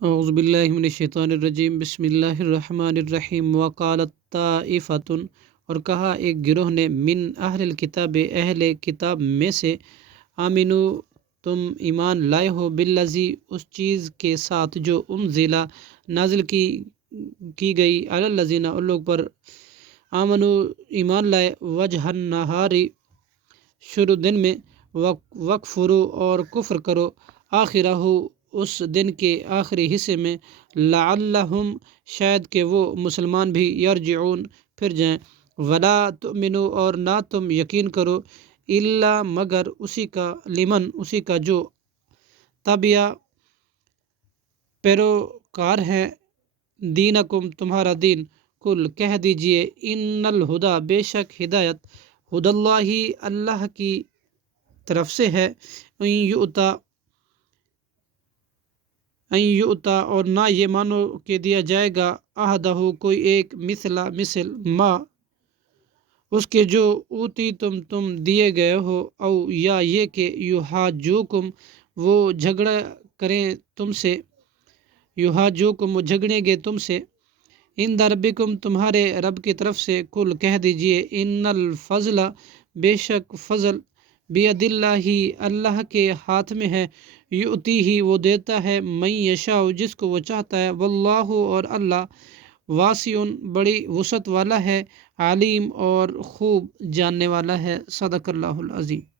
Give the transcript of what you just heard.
اعوذ باللہ من الشیطان الرجیم، بسم اللہ الرحمن الرحیم۔ وقالت طائفۃ، اور کہا ایک گروہ نے، من اہل الکتاب، اہل کتاب میں سے، آمنو، تم ایمان لائے ہو، بالذی، اس چیز کے ساتھ جو انزلا، نازل کی گئی، علی الذین، ان لوگ پر، آمنو، ایمان لائے، وجہ النہاری، شروع دن میں، وکفرو، اور کفر کرو، آخرہ، اس دن کے آخری حصے میں، لعلہم، شاید کہ وہ مسلمان بھی، یرجعون، پھر جائیں، ولا تؤمنو، اور نہ تم یقین کرو، الا، مگر، اسی کا، لمن، اسی کا جو، تبیا، پیروکار ہے، دینکم، تمہارا دین، کل، کہہ دیجئے، ان الہدا، بے شک ہدایت، ہد اللہ، اللہ کی طرف سے ہے، ان یؤتا، اور نہ یہ مانو کہ دیا جائے گا، عہدہ، کوئی ایک، مثل ما، اس کے جو، اوتی، تم دیے گئے ہو، او، یا یہ کہ، یحاجوکم، وہ جھگڑا کریں تم سے، یحاجوکم، وہ جھگڑیں گے تم سے، عند ربکم، تمہارے رب کی طرف سے، کل، کہہ دیجئے، ان الفضل، بے شک فضل، بید اللہ، اللہ کے ہاتھ میں ہے، یؤتی ہی، وہ دیتا ہے، من یشاء، جس کو وہ چاہتا ہے، واللہ، اور اللہ، واسع، بڑی وسعت والا ہے، علیم، اور خوب جاننے والا ہے، صدق اللہ العظیم۔